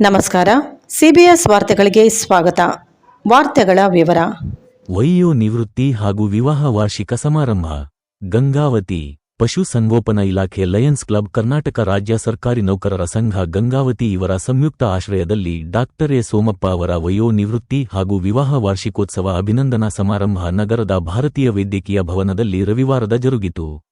ನಮಸ್ಕಾರ. ಸಿಬಿಎಸ್ ವಾರ್ತೆಗಳಿಗೆ ಸ್ವಾಗತ. ವಾರ್ತೆಗಳ ವಿವರ. ವಯೋ ನಿವೃತ್ತಿ ಹಾಗೂ ವಿವಾಹ ವಾರ್ಷಿಕ ಸಮಾರಂಭ. ಗಂಗಾವತಿ ಪಶು ಸಂಗೋಪನಾ ಇಲಾಖೆ ಲಯನ್ಸ್ ಕ್ಲಬ್ ಕರ್ನಾಟಕ ರಾಜ್ಯ ಸರ್ಕಾರಿ ನೌಕರರ ಸಂಘ ಗಂಗಾವತಿ ಇವರ ಸಂಯುಕ್ತ ಆಶ್ರಯದಲ್ಲಿ ಡಾಕ್ಟರ್ ಎ ಸೋಮಪ್ಪ ಅವರ ವಯೋ ನಿವೃತ್ತಿ ಹಾಗೂ ವಿವಾಹ ವಾರ್ಷಿಕೋತ್ಸವ ಅಭಿನಂದನಾ ಸಮಾರಂಭ ನಗರದ ಭಾರತೀಯ ವೈದ್ಯಕೀಯ ಭವನದಲ್ಲಿ ರವಿವಾರದ ಜರುಗಿತು.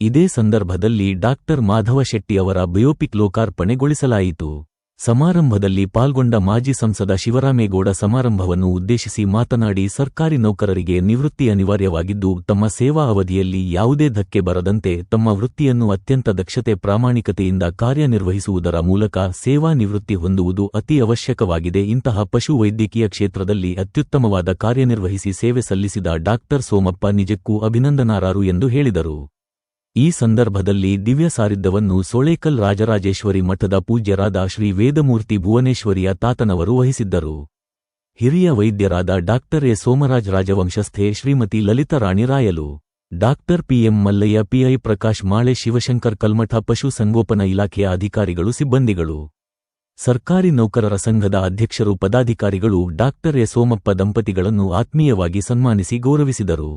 ಇದೇ ಸಂದರ್ಭದಲ್ಲಿ ಡಾಕ್ಟರ್ ಮಾಧವ ಶೆಟ್ಟಿ ಅವರ ಬಯೋಪಿಕ್ ಲೋಕಾರ್ಪಣೆಗೊಳಿಸಲಾಯಿತು. ಸಮಾರಂಭದಲ್ಲಿ ಪಾಲ್ಗೊಂಡ ಮಾಜಿ ಸಂಸದ ಶಿವರಾಮೇಗೌಡ ಸಮಾರಂಭವನ್ನು ಉದ್ದೇಶಿಸಿ ಮಾತನಾಡಿ, ಸರ್ಕಾರಿ ನೌಕರರಿಗೆ ನಿವೃತ್ತಿ ಅನಿವಾರ್ಯವಾಗಿದ್ದು, ತಮ್ಮ ಸೇವಾ ಅವಧಿಯಲ್ಲಿ ಯಾವುದೇ ಧಕ್ಕೆ ಬರದಂತೆ ತಮ್ಮ ವೃತ್ತಿಯನ್ನು ಅತ್ಯಂತ ದಕ್ಷತೆ ಪ್ರಾಮಾಣಿಕತೆಯಿಂದ ಕಾರ್ಯನಿರ್ವಹಿಸುವುದರ ಮೂಲಕ ಸೇವಾ ನಿವೃತ್ತಿ ಹೊಂದುವುದು ಅತಿ ಅವಶ್ಯಕವಾಗಿದೆ. ಇಂತಹ ಪಶು ವೈದ್ಯಕೀಯ ಕ್ಷೇತ್ರದಲ್ಲಿ ಅತ್ಯುತ್ತಮವಾದ ಕಾರ್ಯನಿರ್ವಹಿಸಿ ಸೇವೆ ಸಲ್ಲಿಸಿದ ಡಾಕ್ಟರ್ ಸೋಮಪ್ಪ ನಿಜಕ್ಕೂ ಅಭಿನಂದನಾರ್ಹರು ಎಂದು ಹೇಳಿದರು. ಈ ಸಂದರ್ಭದಲ್ಲಿ ದಿವ್ಯ ಸಾರಿಧ್ಯವನ್ನು ಸೋಳೇಕಲ್ ರಾಜರಾಜೇಶ್ವರಿ ಮಠದ ಪೂಜ್ಯರಾದ ಶ್ರೀ ವೇದಮೂರ್ತಿ ಭುವನೇಶ್ವರಿಯ ತಾತನವರು ವಹಿಸಿದ್ದರು. ಹಿರಿಯ ವೈದ್ಯರಾದ ಡಾಕ್ಟರ್ ಎ ಸೋಮರಾಜ್ ರಾಜವಂಶಸ್ಥೆ Shrimati Lalitha Rani Rayalu, doctor PM Mallaiah, PI Prakash Male, Shivashankar Kalmath, ಪಶು ಸಂಗೋಪನಾ ಇಲಾಖೆಯ ಅಧಿಕಾರಿಗಳು, ಸಿಬ್ಬಂದಿಗಳು, ಸರ್ಕಾರಿ ನೌಕರರ ಸಂಘದ ಅಧ್ಯಕ್ಷರು, ಪದಾಧಿಕಾರಿಗಳು ಡಾಕ್ಟರ್ ಎ ಸೋಮಪ್ಪ ದಂಪತಿಗಳನ್ನು ಆತ್ಮೀಯವಾಗಿ ಸನ್ಮಾನಿಸಿ ಗೌರವಿಸಿದರು.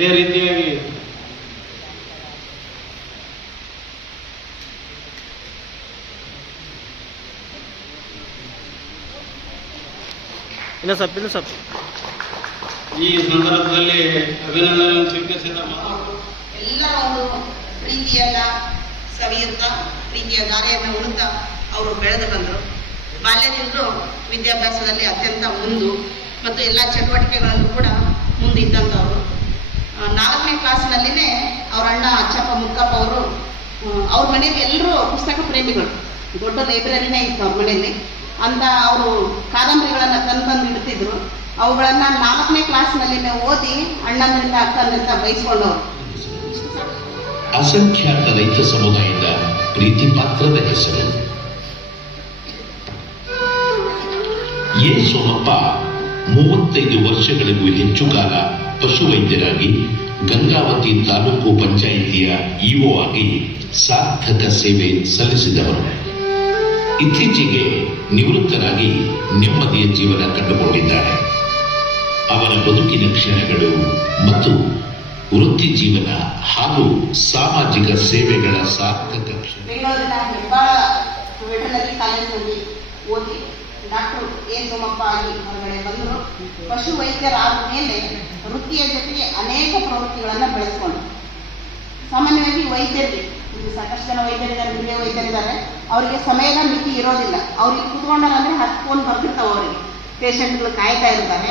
ಅದೇ ರೀತಿಯಾಗಿ ಈ ಸಂದರ್ಭದಲ್ಲಿ ಅಭಿನಂದನೆ ಸ್ವೀಕರಿಸಿದ ಎಲ್ಲರ ಒಂದು ಪ್ರೀತಿಯನ್ನ ಸವಿಯುತ್ತಾ ಪ್ರೀತಿಯ ಗಾರೆಯನ್ನು ಉಳುತ್ತಾ ಅವರು ಬೆಳೆದು ಬಂದರು. ಬಾಲ್ಯದಿಂದಲೂ ವಿದ್ಯಾಭ್ಯಾಸದಲ್ಲಿ ಅತ್ಯಂತ ಮುಂದು ಮತ್ತು ಎಲ್ಲ ಚಟುವಟಿಕೆಗಳಲ್ಲೂ ಕೂಡ ಮುಂದಿದ್ದಂಥವರು. 4ನೇ ಕ್ಲಾಸ್ನಲ್ಲಿನೇ ಅವ್ರ ಅಣ್ಣ ಅಚ್ಚಪ್ಪ ಮುಕ್ಕಪ್ಪ ಅವರು ಅವ್ರ ಮನೆಯಲ್ಲಿ ಎಲ್ಲರೂ ಪುಸ್ತಕ ಪ್ರೇಮಿಗಳು, ದೊಡ್ಡ ಲೈಬ್ರರಿನೇ ಇತ್ತು ಅವ್ರ ಮನೆಯಲ್ಲಿ. ಅಂತ ಅವರು ಕಾದಂಬರಿಗಳನ್ನು ತಂದು ಇಡ್ತಿದ್ರು. ಅವುಗಳನ್ನು 4ನೇ ಕ್ಲಾಸ್ನಲ್ಲಿನೇ ಓದಿ ಅಣ್ಣಂದ್ರಿಂದ ಅಕ್ಕಂದ್ರಿಂದ ಬಯಸ್ಕೊಂಡವರು. ಅಸಂಖ್ಯಾತ ರೈತ ಸಮುದಾಯದ ಪ್ರೀತಿ ಪಾತ್ರದ ಹೆಸರು ಎ ಸೋಮಪ್ಪ. 35 ವರ್ಷಗಳಿಗೂ ಹೆಚ್ಚು ಕಾಲ ಪಶುವೈದ್ಯರಾಗಿ ಗಂಗಾವತಿ ತಾಲೂಕು ಪಂಚಾಯಿತಿಯ ಇಒ ಆಗಿ ಸಾರ್ಥಕ ಸೇವೆ ಸಲ್ಲಿಸಿದವರು. ಇತ್ತೀಚೆಗೆ ನಿವೃತ್ತರಾಗಿ ನೆಮ್ಮದಿಯ ಜೀವನ ಕಂಡುಕೊಂಡಿದ್ದಾರೆ. ಅವರ ಬದುಕಿನ ಕ್ಷಣಗಳು ಮತ್ತು ವೃತ್ತಿ ಜೀವನ ಹಾಗೂ ಸಾಮಾಜಿಕ ಸೇವೆಗಳ ಸಾರ್ಥಕ ಬೆಂಗಳೂರಿನ ಹೆಬ್ಬಾಳ ವೆಟರ್ನರಿ ಕಾಲೇಜಿನಲ್ಲಿ ಓದಿ ಡಾಕ್ಟರ್ ಎ ಸೋಮಪ್ಪ ಆಗಿ ಹೊರಗಡೆ ಬಂದರು. ಪಶು ವೈದ್ಯರಾದ ಮೇಲೆ ವೃತ್ತಿಯ ಜೊತೆಗೆ ಅನೇಕ ಪ್ರವೃತ್ತಿಗಳನ್ನು ಬೆಳೆಸ್ಕೊಂಡ್ರು. ಸಾಮಾನ್ಯವಾಗಿ ವೈದ್ಯರಿಗೆ ಇಲ್ಲಿ ಸಾಕಷ್ಟು ಜನ ವೈದ್ಯರಿದ್ದಾರೆ, ಹಿರಿಯ ವೈದ್ಯರಿದ್ದಾರೆ, ಅವರಿಗೆ ಸಮಯದ ಮಿತಿ ಇರೋದಿಲ್ಲ. ಅವ್ರಿಗೆ ಕೂತ್ಕೊಂಡಾರಂದ್ರೆ 10 ಫೋನ್ ಬರ್ತಿರ್ತಾವೆ ಅವರಿಗೆ. ಪೇಷಂಟ್ಗಳು ಕಾಯ್ತಾ ಇರ್ತಾರೆ.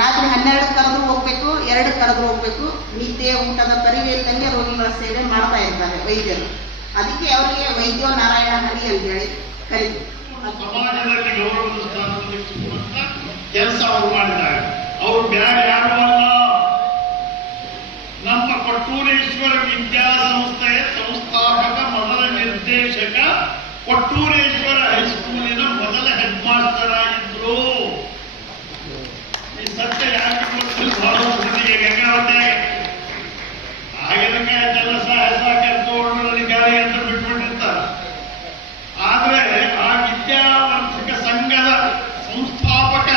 ರಾತ್ರಿ 12 ಕರೆದ್ರು ಹೋಗ್ಬೇಕು, 2 ಕರೆದ್ರು ಹೋಗ್ಬೇಕು. ನಿದ್ದೆ ಊಟದ ಪರಿವೆ ಇದ್ದಂಗೆ ರೋಗಿಗಳ ಸೇವೆ ಮಾಡ್ತಾ ಇರ್ತಾರೆ ವೈದ್ಯರು. ಅದಕ್ಕೆ ಅವರಿಗೆ ವೈದ್ಯೋ ನಾರಾಯಣ ಹರಿ ಅಂತ ಹೇಳಿ ಕರೀತಾರೆ. ಸಮಾಜದಲ್ಲಿ ಗೌರವದ ಸ್ಥಾನದಲ್ಲಿ ಸಿಗುವಂತ ಕೆಲಸ ಅವರು ಮಾಡಿದ್ದಾರೆ. ಅವರು ಬೇರೆ ಯಾರು ಅಲ್ಲ, ನಮ್ಮ ಕೊಟ್ಟೂರೇಶ್ವರ ವಿದ್ಯಾಸಂಸ್ಥೆಯ ಸಂಸ್ಥಾಪಕ ಮೊದಲ ನಿರ್ದೇಶಕ, ಕೊಟ್ಟೂರೇಶ್ವರ ಹೈಸ್ಕೂಲಿನ ಮೊದಲ ಹೆಡ್ ಮಾಸ್ಟರ್ ಆಗಿದ್ರು. ಈ ಸತ್ಯ ಯಾಕೆ ಗೊತ್ತಿಲ್ಲ ಗಂಗಾವತಿ ಆಗಿನ ಕೆಲಸ ಹೆಸರು ಅಧಿಕಾರಿ ಅಂತ ಬಿಟ್ಬಿಟ್ಟಿರ್ತಾರೆ. ಆದ್ರೆ ಆ ವಿದ್ಯಾವರ್ಧಕ ಸಂಘದ ಸಂಸ್ಥಾಪಕ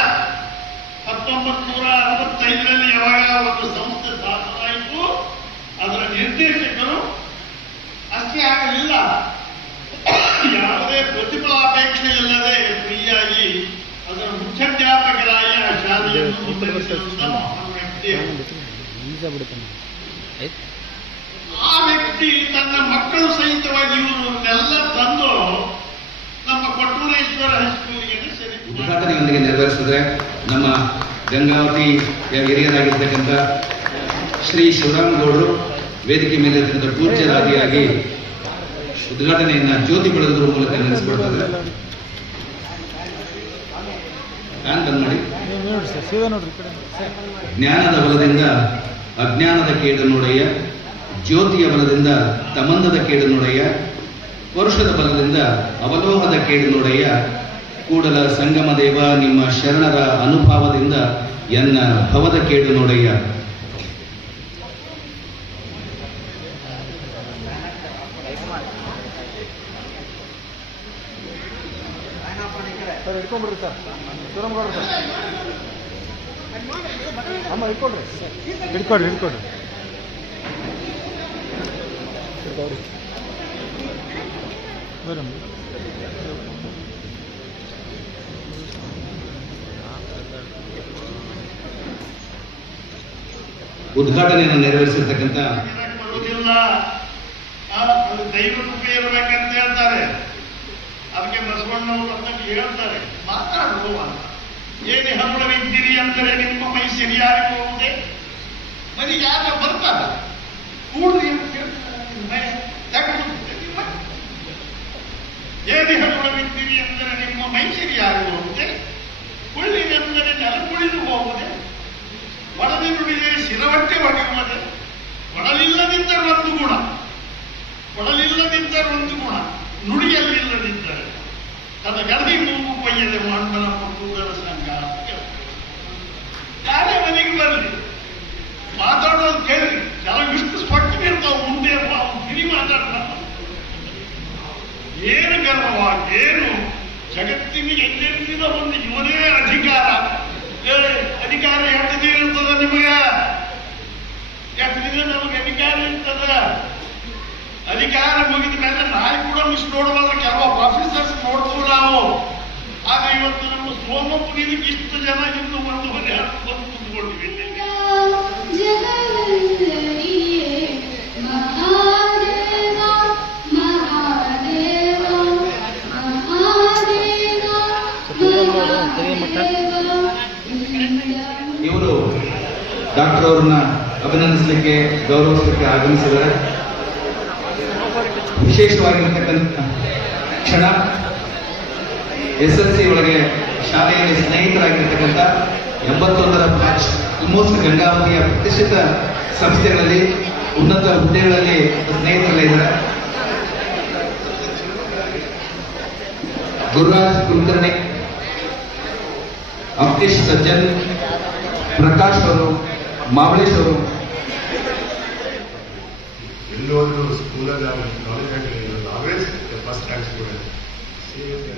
1965ರಲ್ಲಿ ಯಾವಾಗ ಒಂದು ಸಂಸ್ಥೆ ಸ್ಥಾಪನಾಯಿತು, ಅದರ ನಿರ್ದೇಶಕರು ಅಷ್ಟೇ ಆಗಲಿಲ್ಲ, ಯಾವುದೇ ಪ್ರತಿಫಲಾಪೇಕ್ಷೆ ಇಲ್ಲದೆ ಫ್ರೀಯಾಗಿ ಅದರ ಮುಖ್ಯಾಧ್ಯಾಪಕರಾಗಿ ಆ ಶಾಲೆಯನ್ನು ಮುಂದುವರಿಸಿದಂತ ಮಹಾನ್ ವ್ಯಕ್ತಿ. ಆ ವ್ಯಕ್ತಿ ತನ್ನ ಮಕ್ಕಳು ಸಹಿತವಾಗಿ ಇವರನ್ನೆಲ್ಲ ತಂದು ನಮ್ಮ ಕೊಟ್ಟೂರೇಶ್ವರ ಹೈಸ್ಕೂಲಿಗೆ ಉದ್ಘಾಟನೆಯೊಂದಿಗೆ ನೆರವೇರಿಸಿದ್ರೆ ನಮ್ಮ ಗಂಗಾವತಿ ಹಿರಿಯರಾಗಿರ್ತಕ್ಕಂಥ ಶ್ರೀ ಶಿವರಾಮಗೌಡರು ವೇದಿಕೆ ಮೇಲೆ ಪೂಜ್ಯರಾದಿಯಾಗಿ ಉದ್ಘಾಟನೆಯನ್ನ ಜ್ಯೋತಿ ಬೆಳಗುವುದರ ಮೂಲಕ ನೆನೆಸಿಕೊಡ್ತಾರೆ. ಫ್ಯಾನ್ ಬಂದ್ ಮಾಡಿ. ಜ್ಞಾನದ ಬಲದಿಂದ ಅಜ್ಞಾನದ ಕೇಡು ನೋಡಯ್ಯ, ಜ್ಯೋತಿಯ ಬಲದಿಂದ ತಮಂದದ ಕೇಡು ನೋಡಯ್ಯ, ಪರುಷದ ಬಲದಿಂದ ಅವಲೋಹದ ಕೇಡು ನೋಡಯ್ಯ, ಕೂಡಲ ಸಂಗಮ ದೇವ ನಿಮ್ಮ ಶರಣರ ಅನುಭಾವದಿಂದ ಎನ್ನ ಭವದ ಕೇಡು ನೋಡಯ್ಯ. ಇಟ್ಕೊಂಡ್ಬಿಡ್ರಿ ಸರ್, ಶಿವರಾಮಗೌಡ್ರು ಸರ್, ಅಮ್ಮ ಇಟ್ಕೊಡ್ರಿ, ಹಿಡ್ಕೊಡ್ರಿ ಮೇಡಮ್. ಉದ್ಘಾಟನೆಯನ್ನು ನೆರವೇರಿಸಿರ್ತಕ್ಕಂಥ ಬರುವುದಿಲ್ಲ, ಅದು ದೈವ ಕೃಪೆ ಇರಬೇಕಂತ ಹೇಳ್ತಾರೆ. ಅದಕ್ಕೆ ಬಸವಣ್ಣವರು ಅದಕ್ಕೆ ಹೇಳ್ತಾರೆ, ಮಾತಾಡುವ ಏನೇ ಹಗುಳವಿದ್ದೀರಿ ಅಂದರೆ ನಿಮ್ಮ ಮೈ ಸರಿಯಾಗಿ ಹೋಗುವುದೇ, ಮನೆಗೆ ಯಾಕೆ ಬರ್ತಾರ ಕೂಡ್ರಿ ಅಂತ ಹೇಳ್ತಾರೆ. ಏನೇ ಹಗುಳವಿದ್ದೀರಿ ಅಂದರೆ ನಿಮ್ಮ ಮೈ ಸರಿಯಾಗಿ ಹೋಗುವುದೇ, ಕುಳ್ಳಿರಿ ಅಂದರೆ ನೆಲ ಕುಳಿದು ಹೋಗುವುದೇ, ಒಡನೆ ನುಡಿದೆ ಶಿರವಟ್ಟೆ ಒಡೆಯುವುದೇ, ಒಡಲಿಲ್ಲದಿದ್ದರೆ ಒಂದು ಗುಣ, ಒಡಲಿಲ್ಲದಿದ್ದರೆ ಒಂದು ಗುಣ, ನುಡಿಯಲ್ಲಿಲ್ಲದಿದ್ದರೆ ತನ್ನ ಗರ್ಭಿ ಮೂಗು ಕೊಯ್ಯದೆ ಮಂಡನ ಕೊಟ್ಟೂರರ ಸಂಘ. ಯಾರೇ ಮನೆಗೆ ಬರಲಿ ಮಾತಾಡೋದು ಕೇಳಿ, ಕೆಲವಿಷ್ಟು ಸ್ಪಷ್ಟವಿರ್ತಾವ, ಮುಂದೆ ಗಿರಿ ಮಾತಾಡಲ್ಲ. ಏನು ಗರ್ವವಾಗಿ, ಏನು ಜಗತ್ತಿಗೆ ಎಲ್ಲೆಲ್ಲಿನ ಒಂದು ಇವನೇ ಅಧಿಕಾರ. ಅಧಿಕಾರ ಹೇಳ್ತದೆ ಇರ್ತದ ನಿಮಗೆ. ಯಾಕಂದ್ರೆ ನಮಗೆ ಅಧಿಕಾರ ಇರ್ತದ. ಅಧಿಕಾರ ಮುಗಿದ ಮೇಲೆ ನಾಯಿ ಕೂಡ ಮಿಸ್ ನೋಡುವಾಗ ಕೆಲವು ಆಫೀಸರ್ಸ್ ನೋಡ್ತೀವಿ ನಾವು. ಆಗ ಇವತ್ತು ನಮ್ಮ ಸೋಮಪ್ಪನಿಗೆ ಇಷ್ಟು ಜನ ಇನ್ನು 1.5 ಬಂದು ಕುತ್ಕೊಂಡಿವಿ. ಇವರು ಡಾಕ್ಟರ್ ಅವ್ರನ್ನ ಅಭಿನಂದಿಸಲಿಕ್ಕೆ ಗೌರವಿಸಲಿಕ್ಕೆ ಆಗಮಿಸಿದ್ದಾರೆ. ವಿಶೇಷವಾಗಿರ್ತಕ್ಕಂಥ ಕ್ಷಣ SSLC ಒಳಗೆ ಶಾಲೆಯಲ್ಲಿ ಸ್ನೇಹಿತರಾಗಿರ್ತಕ್ಕಂಥ 81ರ ಬ್ಯಾಚ್ ಆಲ್ಮೋಸ್ಟ್ ಗಂಗಾವತಿಯ ಪ್ರತಿಷ್ಠಿತ ಸಂಸ್ಥೆಗಳಲ್ಲಿ ಉನ್ನತ ಹುದ್ದೆಗಳಲ್ಲಿ ಸ್ನೇಹಿತರಲ್ಲಿದ್ದಾರೆ. ಗುರುರಾಜ್ ಕುಲಕರ್ಣಿ, ಅಂಕೇಶ್ ಸಜ್ಜನ್, ಪ್ರಕಾಶ್ ಅವರು, ಮಾವಳೇಶ್ ಅವರು. ಎಲ್ಲೋದ್ರು ಸ್ಕೂಲಲ್ಲಿ ಕಾಲೇಜಾಗಿ ಆಲ್ವೇಸ್ ಫಸ್ಟ್ ರ್ಯಾಂಕ್ ಸ್ಟೂಡೆಂಟ್.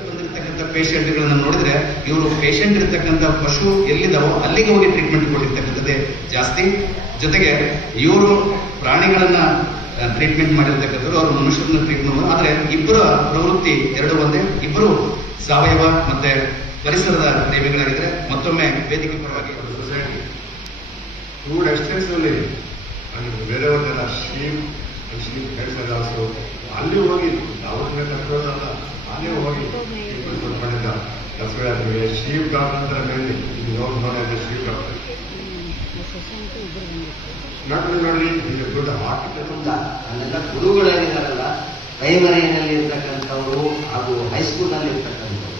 ಬಂದಿರತಕ್ಕಂಥ ಪೇಷಂಟ್ಗಳನ್ನ ನೋಡಿದ್ರೆ ಇವರು ಪೇಷಂಟ್ ಇರ್ತಕ್ಕಂಥ ಪಶು ಎಲ್ಲಿದ್ದಾವೋ ಅಲ್ಲಿಗೆ ಹೋಗಿ ಟ್ರೀಟ್ಮೆಂಟ್ ಕೊಟ್ಟಿರ್ತಕ್ಕಂಥದ್ದೇ ಜಾಸ್ತಿ. ಜೊತೆಗೆ ಇವರು ಪ್ರಾಣಿಗಳನ್ನ ಟ್ರೀಟ್ಮೆಂಟ್ ಮಾಡಿರ್ತಕ್ಕಂಥವ್ರು, ಅವರು ಮನುಷ್ಯರನ್ನ ಟ್ರೀಟ್ಮೆಂಟ್ ಮಾಡಿ. ಆದರೆ ಇಬ್ಬರ ಪ್ರವೃತ್ತಿ ಎರಡು ಒಂದೇ. ಇಬ್ಬರು ಸಾವಯವ ಮತ್ತೆ ಪರಿಸರದ ಪ್ರೇಮಿಗಳಾಗಿದ್ರೆ ಮತ್ತೊಮ್ಮೆ ವೇದಿಕೆ ಪರವಾಗಿ ಸೊಸೈಟಿ ಫುಡ್ ಎಕ್ಸ್ಟೆನ್ಸಿವ್ಲಿ ಬೇರೆಯವರೆಲ್ಲ ಶೀಪ್ ಹೆಡ್ಸ್ ಆಲ್ಸೋ ಅಲ್ಲಿ ಹೋಗಿ ಅವ್ರನ್ನ ಕರ್ಕೊಳ್ಳೋದಲ್ಲ, ಅಲ್ಲೇ ಹೋಗಿ ಮಾಡಿದ್ದ ಕೆಲಸಗಳಾಗ್ತವೆ. ಶೀಪ್ ಡಾಕ್ಟರ್ ಅಂತ ಮೇಲೆ ನೋಡಿ ಶೀಪ್ ಡಾಕ್ಟರ್ ನೋಡಿ ದೊಡ್ಡ ಆರ್ಟಿಕಲ್. ಅಲ್ಲೆಲ್ಲ ಗುರುಗಳೇನಿದಾರಲ್ಲ, ಪ್ರೈಮರಿನಲ್ಲಿ ಇರ್ತಕ್ಕಂಥವ್ರು ಹಾಗೂ ಹೈಸ್ಕೂಲ್ನಲ್ಲಿ ಇರ್ತಕ್ಕಂಥವ್ರು.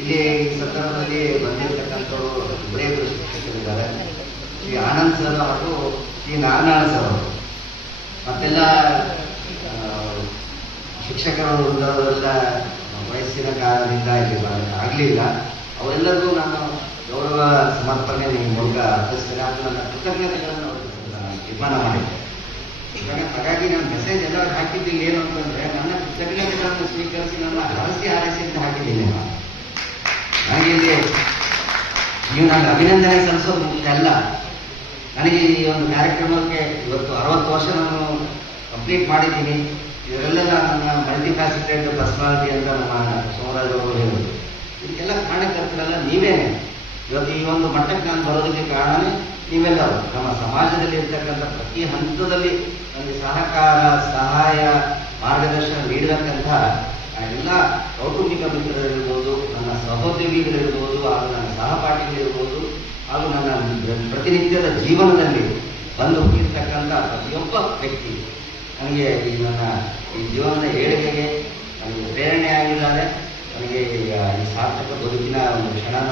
ಇಲ್ಲಿ ಈ ಸಂದರ್ಭದಲ್ಲಿ ಬಂದಿರತಕ್ಕಂಥವ್ರು ಇಬ್ಬರೇ ಶಿಕ್ಷಕರಿದ್ದಾರೆ, ಶ್ರೀ ಆನಂದ್ ಸರ್ ಹಾಗೂ ಶ್ರೀ ನಾರಾಯಣ ಸರ್ ಅವರು. ಮತ್ತೆಲ್ಲ ಶಿಕ್ಷಕರು ಎಲ್ಲ ವಯಸ್ಸಿನ ಕಾರಣದಿಂದ ಇಲ್ಲಿ ಆಗಲಿಲ್ಲ. ಅವರೆಲ್ಲರಿಗೂ ನಾನು ಗೌರವ ಸಮರ್ಪಣೆ ನಿಮ್ಮ ಮೂಲಕ ಅರ್ಪಿಸ್ತೇನೆ. ಅದು ನನ್ನ ಕೃತಜ್ಞತೆಗಳನ್ನು ತೀರ್ಮಾನ ಮಾಡಿದ್ದೆ. ಹಾಗಾಗಿ ನಾನು ಮೆಸೇಜ್ ಎಲ್ಲ ಹಾಕಿದ್ದೀನಿ ಏನು ಅಂತಂದ್ರೆ, ನನ್ನ ಕೃತಜ್ಞತೆಗಳನ್ನು ಸ್ವೀಕರಿಸಿ ನನ್ನ ಹಾರೈಸಿ ಅಂತ ಹಾಕಿದ್ದೀನಿ. ನನಗೆ ಇಲ್ಲಿ ನೀವು ನನಗೆ ಅಭಿನಂದನೆ ಸಲ್ಲಿಸೋದು ಮುಖ್ಯ ಅಲ್ಲ. ನನಗೆ ಈ ಒಂದು ಕಾರ್ಯಕ್ರಮಕ್ಕೆ ಇವತ್ತು 60 ವರ್ಷ ನಾನು ಕಂಪ್ಲೀಟ್ ಮಾಡಿದ್ದೀನಿ. ಇದರಲ್ಲೆಲ್ಲ ನನ್ನ ಮಲ್ಟಿ ಫ್ಯಾಸಿಟೆಡ್ ಪರ್ಸನಾಲಿಟಿ ಅಂತ ನಮ್ಮ ಸೋಮರಾಜ್ ಅವರು ಹೇಳಿದ್ರು. ಇದಕ್ಕೆಲ್ಲ ಕಾರಣಕರ್ತರೆಲ್ಲ ನೀವೇನೆ. ಇವತ್ತು ಈ ಒಂದು ಮಟ್ಟಕ್ಕೆ ನಾನು ಬರೋದಕ್ಕೆ ಕಾರಣನೇ ನೀವೆಲ್ಲರೂ. ನಮ್ಮ ಸಮಾಜದಲ್ಲಿ ಇರ್ತಕ್ಕಂಥ ಪ್ರತಿ ಹಂತದಲ್ಲಿ ನನಗೆ ಸಹಕಾರ, ಸಹಾಯ, ಮಾರ್ಗದರ್ಶನ ನೀಡತಕ್ಕಂಥ ಎಲ್ಲ ಕೌಟುಂಬಿಕ ಮಿತ್ರರಿರ್ಬೋದು, ನನ್ನ ಸಹೋದ್ಯೋಗಿಗಳಿರ್ಬೋದು, ಹಾಗೂ ನನ್ನ ಸಹಪಾಠಿಗಳಿರ್ಬೋದು, ಹಾಗೂ ನನ್ನ ಪ್ರತಿನಿತ್ಯದ ಜೀವನದಲ್ಲಿ ಬಂದು ಹೋಗಿರ್ತಕ್ಕಂಥ ಪ್ರತಿಯೊಬ್ಬ ವ್ಯಕ್ತಿ ನನಗೆ ನನ್ನ ಈ ಜೀವನದ ಏಳಿಗೆಗೆ ನನಗೆ ಪ್ರೇರಣೆ ಆಗಿದ್ದಾರೆ. ನನಗೆ ಈ ಸಾರ್ಥಕ ಬದುಕಿನ ಒಂದು ಕ್ಷಣನ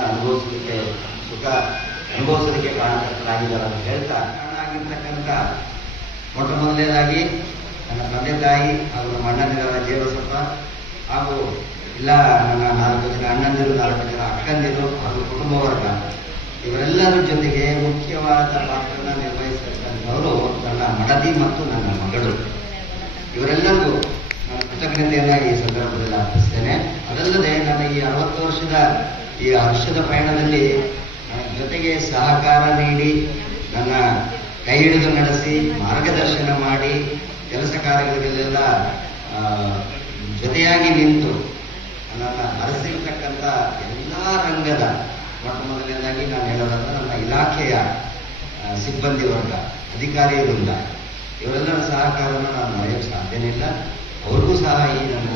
ಅನುಭವಿಸೋದಕ್ಕೆ ಕಾರಣಕರ್ತರಾಗಿದ್ದಾರೆ ಅಂತ ಹೇಳ್ತಾ, ಕಾರಣ ಆಗಿರ್ತಕ್ಕಂಥ ಮೊಟ್ಟ ಮೊದಲನೇದಾಗಿ ನನ್ನ ತಂದೆ ತಾಯಿ ಹಾಗೂ ನಮ್ಮ ಅಣ್ಣಂದಿರ ಜೇವಸಪ್ಪ, ಹಾಗೂ ಇಲ್ಲ ನನ್ನ 4 ಜನ ಅಣ್ಣಂದಿರು, 4 ಜನ ಅಕ್ಕಂದಿರು ಹಾಗೂ ಕುಟುಂಬ ವರ್ಗ, ಇವರೆಲ್ಲರ ಜೊತೆಗೆ ಮುಖ್ಯವಾದ ಪಾತ್ರನ ನಿರ್ವಹಿಸತಕ್ಕಂಥವರು ನನ್ನ ಮಡದಿ ಮತ್ತು ನನ್ನ ಮಗಳು. ಇವರೆಲ್ಲರಿಗೂ ನಾನು ಕೃತಜ್ಞತೆಯನ್ನ ಈ ಸಂದರ್ಭದಲ್ಲಿ ಅರ್ಪಿಸ್ತೇನೆ. ಅದಲ್ಲದೆ ನನ್ನ ಈ 60 ವರ್ಷದ ಈ ಹರ್ಷದ ಪಯಣದಲ್ಲಿ ನನ್ನ ಜೊತೆಗೆ ಸಹಕಾರ ನೀಡಿ, ನನ್ನ ಕೈ ಹಿಡಿದು ನಡೆಸಿ, ಮಾರ್ಗದರ್ಶನ ಮಾಡಿ, ಕೆಲಸ ಕಾರ್ಯಗಳಿಗೆಲ್ಲ ಜೊತೆಯಾಗಿ ನಿಂತು ನನ್ನನ್ನು ಹರಿಸಿರ್ತಕ್ಕಂಥ ಎಲ್ಲ ರಂಗದ, ಮೊಟ್ಟ ಮೊದಲನೇದಾಗಿ ನಾನು ಹೇಳೋದಾದ್ರೆ ನನ್ನ ಇಲಾಖೆಯ ಸಿಬ್ಬಂದಿ ವರ್ಗ, ಅಧಿಕಾರಿ ವೃಂದ, ಇವರೆಲ್ಲರ ಸಹಕಾರವನ್ನು ನಾನು ಮರೆಯೋಕ್ಕೆ ಸಾಧ್ಯನೇ ಇಲ್ಲ. ಅವ್ರಿಗೂ ಸಹ ಈ ನನ್ನ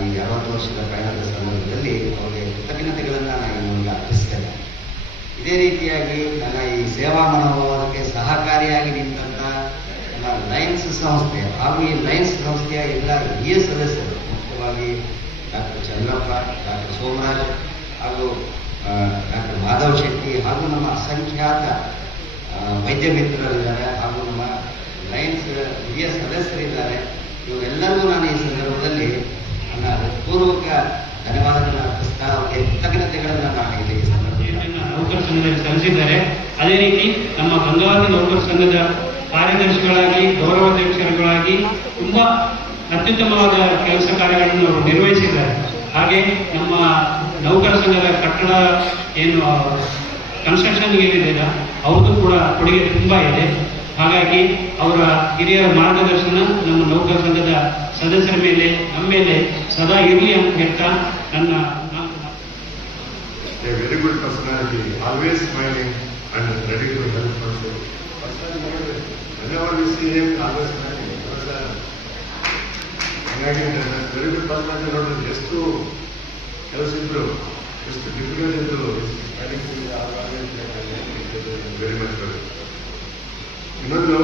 ಈ 60 ವರ್ಷದ ಪಯಣದ ಸಂದರ್ಭದಲ್ಲಿ ಅವರಿಗೆ ಕೃತಜ್ಞತೆಗಳನ್ನು ನಾನು ನಿಮಗೆ ಅರ್ಪಿಸ್ತೇನೆ. ಇದೇ ರೀತಿಯಾಗಿ ನನ್ನ ಈ ಸೇವಾ ಮನೋಭಾವಕ್ಕೆ ಸಹಕಾರಿಯಾಗಿ ನಿಂತ ನನ್ನ ಲಯನ್ಸ್ ಸಂಸ್ಥೆ ಹಾಗೂ ಈ ಲಯನ್ಸ್ ಸಂಸ್ಥೆಯ ಎಲ್ಲ ಹಿರಿಯ ಸದಸ್ಯರು, ಮುಖ್ಯವಾಗಿ ಡಾಕ್ಟರ್ ಚಂದ್ರಪ್ಪ, ಡಾಕ್ಟರ್ ಸೋಮರಾಜ್ ಹಾಗೂ ಡಾಕ್ಟರ್ ಮಾಧವ್ ಶೆಟ್ಟಿ, ಹಾಗೂ ನಮ್ಮ ಅಸಂಖ್ಯಾತ ವೈದ್ಯ ಮಿತ್ರರಿದ್ದಾರೆ, ಹಾಗೂ ನಮ್ಮ ಲಯನ್ಸ್ ಹಿರಿಯ ಸದಸ್ಯರಿದ್ದಾರೆ. ಇವರೆಲ್ಲರಿಗೂ ನಾನು ಈ ಸಂದರ್ಭದಲ್ಲಿ ನನ್ನ ಪೂರ್ವಕ ಧನ್ಯವಾದಗಳನ್ನು ಅರ್ಪಿಸ್ತಾ ಅವರಿಗೆ ಕೃತಜ್ಞತೆಗಳನ್ನು ನಾನು ಇಲ್ಲಿ ಈ ಸಂದರ್ಭದಲ್ಲಿ ನೌಕರ ಸಂಘದಲ್ಲಿ ಸಲ್ಲಿಸಿದ್ದಾರೆ. ಅದೇ ರೀತಿ ನಮ್ಮ ಗಂಗಾವತಿ ನೌಕರ ಸಂಘದ ಕಾರ್ಯದರ್ಶಿಗಳಾಗಿ, ಗೌರವಾಧ್ಯಕ್ಷರುಗಳಾಗಿ ತುಂಬಾ ಅತ್ಯುತ್ತಮವಾದ ಕೆಲಸ ಕಾರ್ಯಗಳನ್ನು ಅವರು ನಿರ್ವಹಿಸಿದ್ದಾರೆ. ಹಾಗೆ ನಮ್ಮ ನೌಕರ ಸಂಘದ ಕಟ್ಟಡ ಏನು ಕನ್ಸ್ಟ್ರಕ್ಷನ್ ಏನಿದೆ ಅವ್ರದ್ದು ಕೂಡ ಕೊಡುಗೆ ತುಂಬಾ ಇದೆ. ಹಾಗಾಗಿ ಅವರ ಹಿರಿಯರ ಮಾರ್ಗದರ್ಶನ ನಮ್ಮ ನೌಕರ ಸಂಘದ ಸದಸ್ಯರ ಮೇಲೆ ನಮ್ಮ ಮೇಲೆ ಸದಾ ಇರಲಿ ಅಂತ ಹೇಳ್ತಾ ನನ್ನ A very good personality, always smiling and ready to help also. Whenever we see him, always smiling. ಹಾಗಾಗಿ ವೆರಿ ಗುಡ್ ಪರ್ಸನಾಲಿಟಿ ನೋಡಿದ್ರೆ ಎಷ್ಟು ಕೆಲಸ ಇದ್ರು, ಎಷ್ಟು ಡಿಫಿಕಲ್ಟ್ ಇದ್ರು, ವೆರಿ ಮಚ್ ವೆರಿ. ಇನ್ನೊಂದು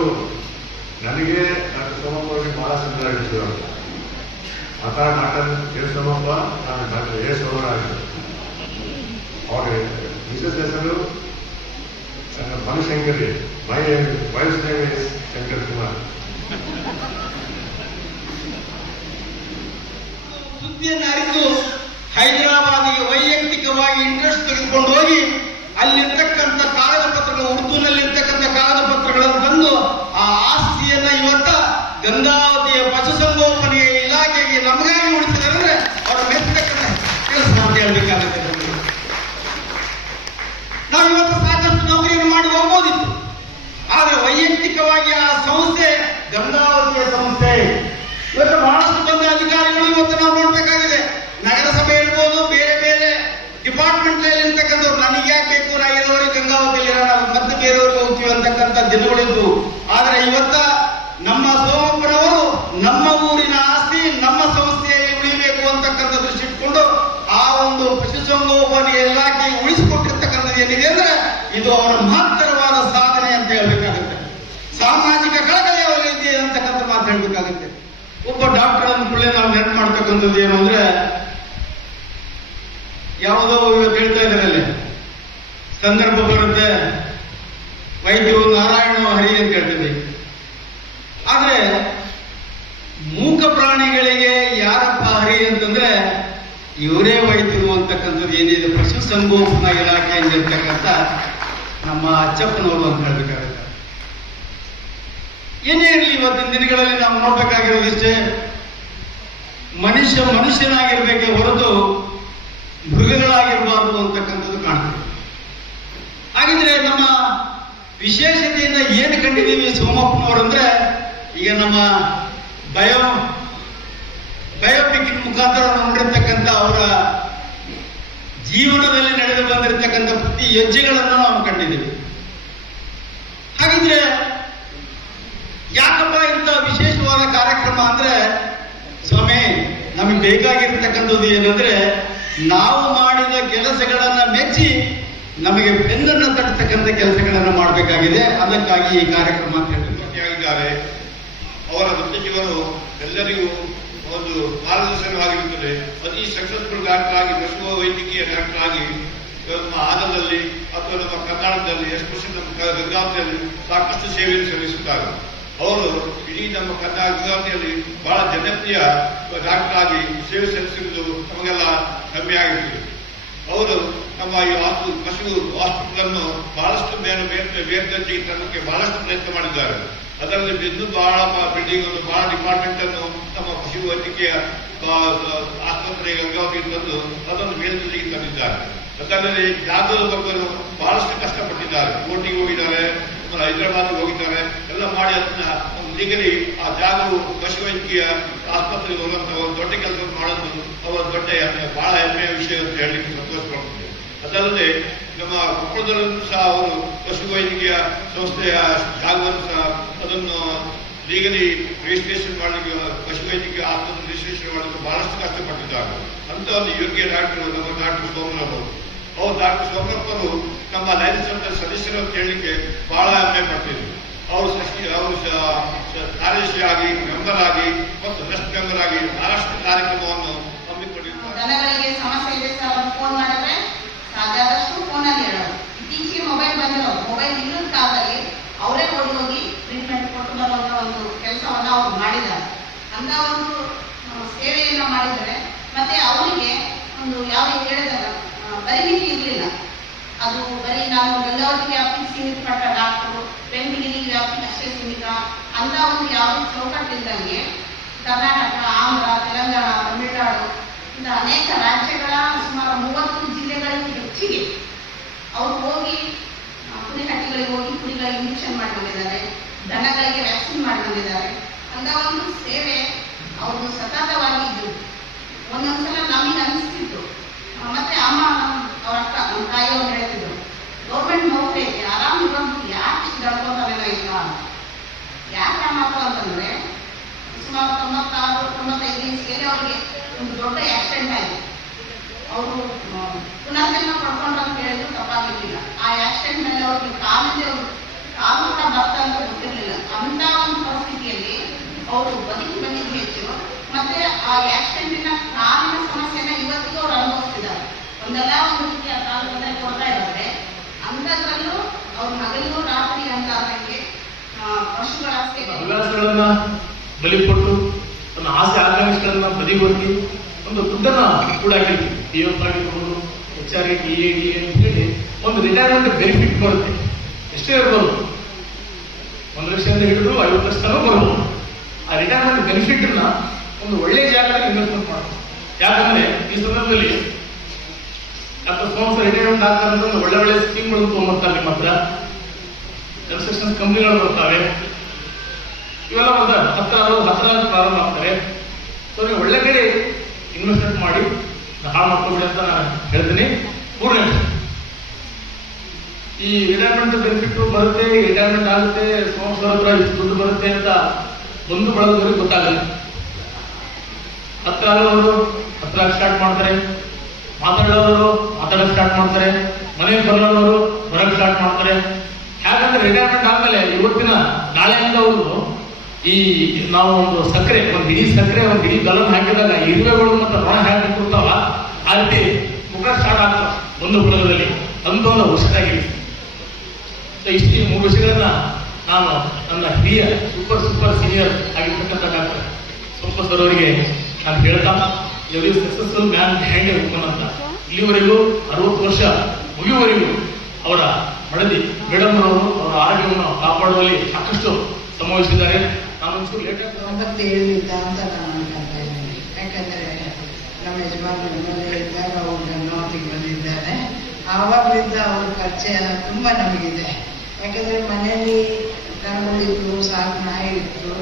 ನನಗೆ ಡಾಕ್ಟರ್ ಸೋಮಪ್ಪ ಅವರಿಗೆ ಬಹಳ ಸುಂದರ ಆಗಿತ್ತು. ಡಾಕ್ಟರ್ ಕೆ ಸೋಮಪ್ಪ, ನಾನು ಡಾಕ್ಟರ್ ಎ ಸೋಮರಾಜ್. ಅವ್ರ ಮಿಸಸ್ ಹೆಸರು Manushankari. My wife name is Shankar Kumar. ಸುದ್ದಿಯನ್ನು ಅರಿತು ಹೈದರಾಬಾದಿಗೆ ವೈಯಕ್ತಿಕವಾಗಿ ಇಂಟ್ರೆಸ್ಟ್ ತೆಗೆದುಕೊಂಡು ಹೋಗಿ ಅಲ್ಲಿರ್ತಕ್ಕಂಥ ಕಾಗದ ಪತ್ರಗಳು, ಉರ್ದುನಲ್ಲಿರ್ತಕ್ಕಂಥ ಕಾಗದ ಪತ್ರಗಳನ್ನು ತಂದು ಆ ಆಸ್ತಿಯನ್ನ ಇವತ್ತ ಗಂಗಾವತಿಯ ಪಶುಸಂಗೋಪನೆಯ ಇಲಾಖೆಗೆ ನಮಗಾಗಿ ಉಳಿಸಿದರೆ ಅವರ ಮೆಚ್ಚತಕ್ಕಂಥ ಕೆಲಸ ಅಂತ ಹೇಳಬೇಕಾಗುತ್ತೆ. ನಾವು ಇವತ್ತು ಸಾಕಷ್ಟು ನೌಕರಿಯನ್ನು ಮಾಡಿ ಹೋಗ್ಬೋದಿತ್ತು, ಆದರೆ ವೈಯಕ್ತಿಕವಾಗಿ ಆ ಸಂಸ್ಥೆ ಗಂಗಾವತಿಯ ಸಂಸ್ಥೆ. ಇವತ್ತು ಬಹಳಷ್ಟು ಮಂದಿ ಅಧಿಕಾರಿಗಳು ಇವತ್ತು ನಾವು ನೋಡ್ಬೇಕಾಗಿದೆ. ನಗರಸಭೆ ಇರ್ಬೋದು, ಬೇರೆ ಬೇರೆ ಡಿಪಾರ್ಟ್ಮೆಂಟ್ ಇರ್ತಕ್ಕಂಥವ್ರು ನನಗೆ ಯಾಕೆ ಬೇಕು, ನಾ ಇರೋರಿಗೆ ಗಂಗಾವತಿಯಲ್ಲಿ ನಾವು ಮತ್ತೆ ಬೇರೆಯವ್ರಿಗೆ ಹೋಗ್ತೀವಿ ಅಂತಕ್ಕಂಥ ದಿನಗಳಿದ್ದು. ಆದರೆ ಇವತ್ತ ನಮ್ಮ ಸೋಮಪ್ಪನವರು ನಮ್ಮ ಊರಿನ ಆಸ್ತಿ ನಮ್ಮ ಸಂಸ್ಥೆಯಲ್ಲಿ ಉಳಿಬೇಕು ಅಂತಕ್ಕಂಥ ದೃಷ್ಟಿ ಇಟ್ಕೊಂಡು ಆ ಒಂದು ಪಶುಸಂಗೋಪನೆ ಇಲಾಖೆ ಉಳಿಸಿಕೊಟ್ಟಿರ್ತಕ್ಕಂಥದ್ದು ಏನಿದೆ ಅಂದ್ರೆ ಇದು ಅವರ ಮಹತ್ತರವಾದ ಸಾಧನೆ ಅಂತ ಹೇಳ್ಬೇಕಾಗುತ್ತೆ. ಸಾಮಾಜಿಕ ಕಳಕಳಿ ಅವರಲ್ಲಿ ಅಂತಕ್ಕಂಥ ಮಾತು ಹೇಳ್ಬೇಕಾಗುತ್ತೆ. ಒಬ್ಬ ಡಾಕ್ಟರ್ ಅಂದ್ಕೊಳ್ಳೆ ನಾವು ನೆನಪು ಮಾಡ್ತಕ್ಕಂಥದ್ದು ಏನು ಅಂದ್ರೆ, ಯಾವುದೋ ಇವತ್ತು ಹೇಳ್ತಾ ಇದ್ರಲ್ಲಿ ಸಂದರ್ಭ ಬರುತ್ತೆ, ವೈದ್ಯರು ನಾರಾಯಣ ಹರಿ ಅಂತ ಹೇಳ್ತೀವಿ. ಆದ್ರೆ ಮೂಕ ಪ್ರಾಣಿಗಳಿಗೆ ಯಾರಪ್ಪ ಹರಿ ಅಂತಂದ್ರೆ ಇವರೇ ವೈದ್ಯರು ಅಂತಕ್ಕಂಥದ್ದು ಏನಿದೆ ಪಶುಸಂಗೋಪನಾ ಇಲಾಖೆ ಎಂದಿರ್ತಕ್ಕಂಥ ನಮ್ಮ ಅಚ್ಚಪ್ಪನವರು ಅಂತ ಹೇಳ್ಬೇಕಾಗುತ್ತೆ. ಏನೇ ಇರಲಿ ಇವತ್ತಿನ ದಿನಗಳಲ್ಲಿ ನಾವು ನೋಡ್ಬೇಕಾಗಿರೋದಿಷ್ಟೇ, ಮನುಷ್ಯನಾಗಿರ್ಬೇಕೆ ಹೊರತು ಮೃಗಗಳಾಗಿರಬಾರ್ದು ಅಂತಕ್ಕಂಥದ್ದು ಕಾಣ್ತದೆ. ಹಾಗಿದ್ರೆ ನಮ್ಮ ವಿಶೇಷತೆಯಿಂದ ಏನು ಕಂಡಿದ್ದೀವಿ ಸೋಮಪ್ಪನವರಂದ್ರೆ, ಈಗ ನಮ್ಮ ಬಯೋಪಿಕ್ ಮುಖಾಂತರ ನೋಡಿರ್ತಕ್ಕಂಥ ಅವರ ಜೀವನದಲ್ಲಿ ನಡೆದು ಬಂದಿರತಕ್ಕಂಥ ಪ್ರತಿ ಹೆಜ್ಜೆಗಳನ್ನು ನಾವು ಕಂಡಿದ್ದೀವಿ. ಹಾಗಿದ್ರೆ ಯಾಕಪ್ಪ ಇಂಥ ವಿಶೇಷವಾದ ಕಾರ್ಯಕ್ರಮ ಅಂದ್ರೆ, ಸ್ವಾಮಿ ನಮಗೆ ಬೇಕಾಗಿರ್ತಕ್ಕಂಥದ್ದು ಏನಂದ್ರೆ ನಾವು ಮಾಡಿದ ಕೆಲಸಗಳನ್ನ ಮೆಚ್ಚಿ ನಮಗೆ ಬೆನ್ನನ್ನು ತಟ್ಟತಕ್ಕಂಥ ಕೆಲಸಗಳನ್ನು ಮಾಡಬೇಕಾಗಿದೆ. ಅದಕ್ಕಾಗಿ ಈ ಕಾರ್ಯಕ್ರಮ ಅಂತ ಹೇಳಿದ್ದಾರೆ. ಅವರ ವೃತ್ತಿಜೀವನ ಎಲ್ಲರಿಗೂ ಒಂದು ಮಾರ್ಗದರ್ಶನವಾಗಿರುತ್ತದೆ. ಅತಿ ಸಕ್ಸಸ್ಫುಲ್ ಡಾಕ್ಟರ್ ಆಗಿ, ಪಶು ವೈದ್ಯಕೀಯ ಡಾಕ್ಟರ್ ಆಗಿ ನಮ್ಮ ಆನಂದದಲ್ಲಿ ಅಥವಾ ನಮ್ಮ ಕರ್ನಾಟಕದಲ್ಲಿ, ಎಸ್ಪೆಷಲಿ ನಮ್ಮ ಗಂಗಾವತಿಯಲ್ಲಿ ಸಾಕಷ್ಟು ಸೇವೆಯನ್ನು ಸಲ್ಲಿಸುತ್ತಾರೆ. ಅವರು ಇಡೀ ನಮ್ಮ ಗಂಗಾವತಿಯಲ್ಲಿ ಬಹಳ ಜನಪ್ರಿಯ ಡಾಕ್ಟರ್ ಆಗಿ ಸೇವೆ ಸಲ್ಲಿಸುವುದು ನಮಗೆಲ್ಲ ಹೆಮ್ಮೆ ಆಗಿರುತ್ತದೆ. ಅವರು ನಮ್ಮ ಈ ಪಶು ಹಾಸ್ಪಿಟಲ್ ಅನ್ನು ಬಹಳಷ್ಟು ಬೇರ್ದರ್ಜೆಗೆ ತರಲಿಕ್ಕೆ ಬಹಳಷ್ಟು ಪ್ರಯತ್ನ ಮಾಡಿದ್ದಾರೆ. ಅದರಲ್ಲಿ ಇನ್ನೂ ಬಹಳ ಬಿಲ್ಡಿಂಗ್ ಅನ್ನು, ಬಹಳ ಡಿಪಾರ್ಟ್ಮೆಂಟ್ ಅನ್ನು ನಮ್ಮ ಪಶು ವೈದ್ಯಕೀಯ ಆಸ್ಪತ್ರೆ ಗಂಗಾವತಿಗೆ ತಂದು ಅದನ್ನು ಮೇಲ್ದರ್ಜೆಗೆ ತಂದಿದ್ದಾರೆ. ಅದರಲ್ಲಿ ಜಾಗದ ಬಗ್ಗೆ ಬಹಳಷ್ಟು ಕಷ್ಟಪಟ್ಟಿದ್ದಾರೆ. ಕೋರ್ಟಿಗೆ ಹೋಗಿದ್ದಾರೆ, ಹೈದರಾಬಾದ್ಗೆ ಹೋಗಿದ್ದಾರೆ, ಎಲ್ಲ ಮಾಡಿ ಅದನ್ನ ಲೀಗಲಿ ಆ ಜಾಗವು ಪಶುವೈದ್ಯಕೀಯ ಆಸ್ಪತ್ರೆಗೆ ಹೋಗುವಂತ ಒಂದು ದೊಡ್ಡ ಕೆಲಸ ಮಾಡೋದು ಅವರ ದೊಡ್ಡ ಬಹಳ ಹೆಮ್ಮೆಯ ವಿಷಯ ಅಂತ ಹೇಳಲಿಕ್ಕೆ ಸಂತೋಷಪಡ್ತದೆ. ಅದಲ್ಲದೆ ನಮ್ಮ ಕೊಪ್ಪಳದಲ್ಲೂ ಸಹ ಅವರು ಪಶುವೈದ್ಯಕೀಯ ಸಂಸ್ಥೆಯ ಜಾಗವನ್ನು ಸಹ ಅದನ್ನು ಲೀಗಲಿ ರಿಜಿಸ್ಟ್ರೇಷನ್ ಮಾಡಲಿಕ್ಕೆ, ಪಶುವೈದ್ಯಕೀಯ ಆಸ್ಪತ್ರೆ ರಿಜಿಸ್ಟ್ರೇಷನ್ ಮಾಡಲಿಕ್ಕೆ ಬಹಳಷ್ಟು ಕಷ್ಟಪಟ್ಟಿದ್ದಾರೆ. ಅಂತ ಒಂದು ಯೋಗ್ಯ ಡಾಕ್ಟರ್ ನಮ್ಮ ಡಾಕ್ಟರ್ ಸೋಮನವರು. ಡಾಕ್ಟರ್ ಸೋಮನಪ್ಪರು ನಮ್ಮ ಲೆಜಿಸ್ಲೇಚರ್ ಸದಸ್ಯರು ಅಂತ ಹೇಳಲಿಕ್ಕೆ ಬಹಳ ಹೆಮ್ಮೆ ಪಡ್ತಿದ್ರು. ಅವರು ಕಾರ್ಯದರ್ಶಿಯಾಗಿ, ಮೆಂಬರ್ ಆಗಿ ಮತ್ತು ಟ್ರಸ್ಟ್ ಮೆಂಬರ್ ಆಗಿ ಬಹಳಷ್ಟು ಕಾರ್ಯಕ್ರಮವನ್ನು ಹಮ್ಮಿಕೊಂಡಿದ್ದಾರೆ. ಜನಗಳಿಗೆ ಸಮಸ್ಯೆ ಇದೆ ಸರ್ ಅವ್ರು ಫೋನ್ ಮಾಡಿದ್ರೆ ಸಾಧ್ಯಾದಷ್ಟು ಫೋನಲ್ಲಿ ಹೇಳೋದು. ಇತ್ತೀಚೆಗೆ ಮೊಬೈಲ್ ಬಂದಿರೋದು, ಮೊಬೈಲ್ ಇಲ್ಲದ ಕಾಲದಲ್ಲಿ ಅವರೇ ಹೋಗಿ ಟ್ರೀಟ್ಮೆಂಟ್ ಕೊಟ್ಟು ಬರುವಂತ ಒಂದು ಕೆಲಸವನ್ನ ಅವ್ರು ಮಾಡಿದ್ದಾರೆ. ಅಂತ ಒಂದು ಸೇವೆಯನ್ನ ಮಾಡಿದರೆ ಮತ್ತೆ ಅವರಿಗೆ ಒಂದು ಯಾವ ಹೇಳಿದಾಗ ಪರಿಮಿತಿ ಇರಲಿಲ್ಲ. ಅದು ಬರೀ ನಾವು ಗಂಗಾವತಿ ವ್ಯಾಪ್ತಿಗೆ ಸೀಮಿತಪಟ್ಟ ಡಾಕ್ಟರು, ಬೆಂಗಳೂರಿಗೆ ವ್ಯಾಪ್ತಿಗೆ ಅಷ್ಟೇ ಸೀಮಿತ ಅಂತ ಒಂದು ಯಾವುದೇ ಚೌಕಟ್ಟಿಲ್ದಂಗೆ ಕರ್ನಾಟಕ, ಆಂಧ್ರ, ತೆಲಂಗಾಣ, ತಮಿಳುನಾಡು ಇಂಥ ಅನೇಕ ರಾಜ್ಯಗಳ ಸುಮಾರು 30 ಜಿಲ್ಲೆಗಳಿಗೆ ಹೆಚ್ಚಿಗೆ ಅವರು ಹೋಗಿ ಕುರಿಹಟ್ಟಿಗಳಿಗೆ ಹೋಗಿ ಕುರಿಗಳಿಗೆ ಇಂಜೆಕ್ಷನ್ ಮಾಡಿ ಬಂದಿದ್ದಾರೆ. ಅವರು ಪುನರ್ಜನ್ಮ ಪಡ್ಕೊಂಡ್ರು ಅಂತ ಹೇಳಿದ್ರು ತಪ್ಪಾಗಿರ್ಲಿಲ್ಲ. ಆ ಆಕ್ಸಿಡೆಂಟ್ ಮೇಲೆ ಅವ್ರಿಗೆ ಕಾಲು ಕೂಡ ಬರ್ತಾ ಅಂತ ಗೊತ್ತಿರಲಿಲ್ಲ. ಅಂತ ಒಂದು ಪರಿಸ್ಥಿತಿಯಲ್ಲಿ ಅವರು ಬದುಕಿ ಬಂದಿದ್ದು ಹೆಚ್ಚು. ಮತ್ತೆ ಆ ಆಕ್ಸಿಡೆಂಟಿನ ಕಾಲಿನ ಸಮಸ್ಯೆನ ಇವತ್ತಿಗೂ ಅವ್ರು ಅನುಭವಿಸ್ತಿದ್ದಾರೆ. ಒಂದಲ್ಲ ಒಂದು ರೀತಿಯ ಕಾಲು ತೊಂದರೆ ಕೊಡ್ತಾ ಇದ್ದಾರೆ. ಅಂಥದ್ರಲ್ಲೂ ಅವ್ರು ಹಗಲು ರಾತ್ರಿ ಅಂತ ಪಶುಗಳ ಹವ್ಯಾಸಗಳನ್ನ ಬಲಿ ಕೊಟ್ಟು ತನ್ನ ಆಸೆ ಆಕಾಂಕ್ಷೆಗಳನ್ನ ಬದಿಗೊತ್ತಿ ಒಂದು ದುಡ್ಡನ್ನ ಕೂಡ PF ಆಗಿರ್ಬೋದು, HRA, DA ಅಂತ ಹೇಳಿ ಒಂದು ರಿಟೈರ್ಮೆಂಟ್ ಬೆನಿಫಿಟ್ ಬರುತ್ತೆ. ಎಷ್ಟೇ ಇರ್ಬೋದು, 1 ಲಕ್ಷದಿಂದ ಹಿಡಿದು 50 ಲಕ್ಷ ತನಕ ಬರ್ಬೋದು. ಆ ರಿಟೈರ್ಮೆಂಟ್ ಬೆನಿಫಿಟ್ ನ ಒಂದು ಒಳ್ಳೆ ಜಾಗದಲ್ಲಿ ಇನ್ವೆಸ್ಟ್ಮೆಂಟ್ ಮಾಡಬೇಕು. ಯಾಕಂದ್ರೆ ಈ ಸಂದರ್ಭದಲ್ಲಿ ಸ್ಪಾನ್ಸರ್ ರಿಟೈರ್ಮೆಂಟ್ ಆಗ್ತಾರೆ ಅಂತ ಒಂದು ಒಳ್ಳೆ ಸ್ಕೀಮ್ಗಳು ತೊಗೊಂಡ್ಬರ್ತಾರೆ. ನಿಮ್ಮ ಹತ್ರ ಕನ್ಸ್ಟ್ರಕ್ಷನ್ ಕಂಪ್ನಿಗಳು ಬರ್ತಾವೆ, ಇವೆಲ್ಲ ಬರ್ತಾರೆ. ಹತ್ರ ಪ್ರಾರಂಭ ಆಗ್ತವೆ. ಸೊ ನೀವು ಒಳ್ಳೆ ಕಡೆ ಇನ್ವೆಸ್ಟ್ಮೆಂಟ್ ಮಾಡಿ ಹಾಳು ಮಾಡ್ಕೊಬಿಡಿ ಅಂತ ನಾನು ಹೇಳ್ತೀನಿ. ಮೂರನೇ, ಈ ರಿಟೈರ್ಮೆಂಟ್ ಬೆನಿಫಿಟ್ ಬರುತ್ತೆ, ರಿಟೈರ್ಮೆಂಟ್ ಆಗುತ್ತೆ, ಸ್ಪಾನ್ಸರ್ ಹತ್ರ ಇಷ್ಟು ದುಡ್ಡು ಬರುತ್ತೆ ಅಂತ ಬಂದು ಬಳಗೋರಿಗೆ ಗೊತ್ತಾಗಲ್ಲ. ಹತ್ರ ಆಗೋರು ಹತ್ರ ಸ್ಟಾರ್ಟ್ ಮಾಡ್ತಾರೆ, ಮಾತಾಡೋರು ಮಾತಾಡೋಕೆ ಸ್ಟಾರ್ಟ್ ಮಾಡ್ತಾರೆ, ಮನೆಗೆ ಬರೋರು ಬರೋಕ್ಕೆ ಸ್ಟಾರ್ಟ್ ಮಾಡ್ತಾರೆ. ಯಾಕಂದ್ರೆ ರಿಟೈರ್ಮೆಂಟ್ ಆದ್ಮೇಲೆ ಇವತ್ತಿನ ನಾಳೆಯಿಂದ ಅವರು ಈ ನಾವು ಒಂದು ಸಕ್ಕರೆ, ಒಂದು ಇಡೀ ಸಕ್ಕರೆ, ಒಂದು ಇಡೀ ಗಲನ್ ಹಾಕಿದಾಗ ಇರುವೆಗಳು ಮತ್ತು ರೋಣ ಹಾಕಿ ಕೊಡ್ತಾವ, ಆ ರೀತಿ ಮುಖ ಸ್ಟಾರ್ಟ್ ಆಗ್ತಾವ ಒಂದು ಬುಡದಲ್ಲಿ. ಅಂತ ಒಂದು ಹೊಸದಾಗಿದೆ. ಇಷ್ಟು 3 ವಿಷಯಗಳನ್ನ ನಾನು ನನ್ನ ಹಿರಿಯ ಸೂಪರ್ ಸೀನಿಯರ್ ಆಗಿರ್ತಕ್ಕಂಥ ಡಾಕ್ಟರ್ ಸೋಮಪ್ಪ ಸರ್ ಅವರಿಗೆ ನಾನು ಹೇಳ್ತಾ, every successful man behind A woman ಅಂತ. ಇಲ್ಲಿವರೆಗೂ 60 ವರ್ಷ ಮುಗಿಯುವವರೆಗೂ ಅವರ ಮಡದಿ ಮೇಡಮ್ ಅವರು ಅವರ ಆರೋಗ್ಯವನ್ನು ಕಾಪಾಡುವಲ್ಲಿ ಸಾಕಷ್ಟು ಶ್ರಮವಹಿಸಿದ್ದಾರೆ. ನಾನೊಂಚೂರು ಲೇಟ್ ಮತ್ತೆ ಹೇಳಿದ್ದ ಅಂತ ನಾನು ಅನ್ಕೊಳ್ತಾ ಇದ್ದೀನಿ. ಯಾಕಂದರೆ ನಮ್ಮ ಯಜಮಾನರು ಮನೆಯಲ್ಲೇ ಇದ್ದಾಗ ಅವರು ಗಂಗಾವತಿಗೆ ಬಂದಿದ್ದಾರೆ. ಆವಾಗಲಿಂದ ಅವ್ರ ಪರಿಚಯ ತುಂಬ ನಮಗಿದೆ. ಯಾಕಂದರೆ ಮನೆಯಲ್ಲಿ ದನಗಳಿದ್ರು, ಸಾಕು ನಾಯಿ ಇತ್ತು.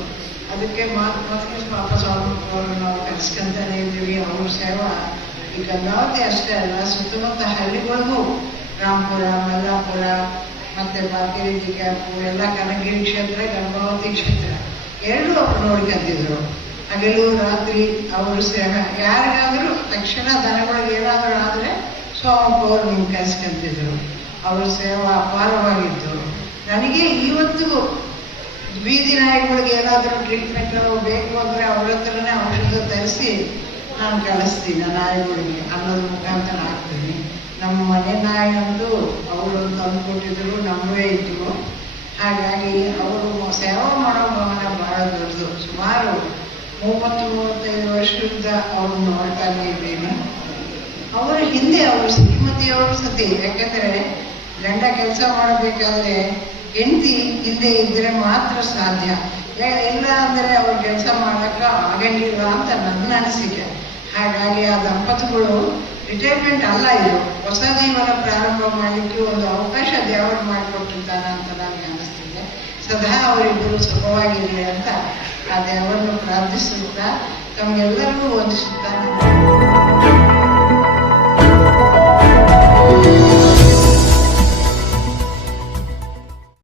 ಅದಕ್ಕೆ ಮತ್ತೆ ವಾಪಸ್ ಅವರು ನಾವು ಕಲಿಸ್ಕೊಂತಾನೆ ಇದ್ದೀವಿ. ಅವ್ರ ಸೇವಾ ಈ ಗಂಗಾವತಿ ಅಷ್ಟೇ ಅಲ್ಲ, ಸುತ್ತಮುತ್ತ ಹಳ್ಳಿಗಳಿಗೂ ರಾಮಪುರ, ಮಲ್ಲಾಪುರ, ಮತ್ತು ಭಾಗ್ಯರೆಡ್ಡಿ ಕ್ಯಾಂಪು ಎಲ್ಲ ಕನಗಿರಿ ಕ್ಷೇತ್ರ, ಗಂಗಾವತಿ ಕ್ಷೇತ್ರ ಎರಡೂ ಅವರು ನೋಡ್ಕೊಂತಿದ್ರು. ಹಗಲು ರಾತ್ರಿ ಅವರು ಸೇವೆ. ಯಾರಿಗಾದರೂ ತಕ್ಷಣ ದನಗಳಿಗೆ ಏನಾದರೂ ಆದರೆ ಸೋಮಪ್ಪ ಅವರು ನಿಮ್ಗೆ ಕಲಿಸ್ಕೊಂತಿದ್ರು. ಅವ್ರ ಸೇವಾ ಅಪಾರವಾಗಿತ್ತು. ನನಗೆ ಇವತ್ತಿಗೂ ಬೀದಿ ನಾಯಿಗಳಿಗೆ ಏನಾದರೂ ಟ್ರೀಟ್ಮೆಂಟ್ ಬೇಕು ಅಂದರೆ ಅವ್ರ ಹತ್ರನೇ ಔಷಧ ತರಿಸಿ ನಾನು ಕಳಿಸ್ತೀನಿ. ನಾಯಿಗಳಿಗೆ ಅನ್ನೋದ್ರ ಮುಖಾಂತರ ಹಾಕ್ತೀನಿ. ನಮ್ಮ ಮನೆ ನಾಯಿ ಅಂತೂ ಅವರು ತಂದುಕೊಟ್ಟಿದ್ರು, ನಮ್ಮವೇ ಇದ್ದರು. ಹಾಗಾಗಿ ಅವರು ಸೇವಾ ಮಾಡೋ ಗಮನ ಭಾಳ ದೊಡ್ಡದು. ಸುಮಾರು 30-35 ವರ್ಷದಿಂದ ಅವ್ರನ್ನ ನೋಡ್ತಾನೆ ಇದ್ದೀನಿ. ಅವರ ಹಿಂದೆ ಅವರು ಶ್ರೀಮತಿಯವರು ಸತಿ, ಯಾಕೆಂದರೆ ಗಂಡ ಕೆಲಸ ಮಾಡಬೇಕಾದ್ರೆ ಹೆಂಡತಿ ಹಿಂದೆ ಇದ್ದರೆ ಮಾತ್ರ ಸಾಧ್ಯ. ಇಲ್ಲ ಅಂದರೆ ಅವ್ರು ಕೆಲಸ ಮಾಡೋಕ್ಕೆ ಆಗಂಗಿಲ್ಲ ಅಂತ ನನ್ನ ಅನಿಸಿಕೆ. ಹಾಗಾಗಿ ಆ ದಂಪತಿಗಳು ರಿಟೈರ್ಮೆಂಟ್ ಅಲ್ಲ, ಇದು ಹೊಸ ಜೀವನ ಪ್ರಾರಂಭ ಮಾಡಲಿಕ್ಕೆ ಒಂದು ಅವಕಾಶ ದೇವರು ಮಾಡಿಕೊಟ್ಟಿದ್ದಾನೆ ಅಂತ ನನಗೆ ಅನಿಸ್ತಿದೆ. ಸದಾ ಅವರಿಬ್ಬರು ಸುಖವಾಗಿರಲಿ ಅಂತ ಆ ದೇವರನ್ನು ಪ್ರಾರ್ಥಿಸುತ್ತಾ ತಮಗೆಲ್ಲರಿಗೂ ವಂದಿಸುತ್ತಾ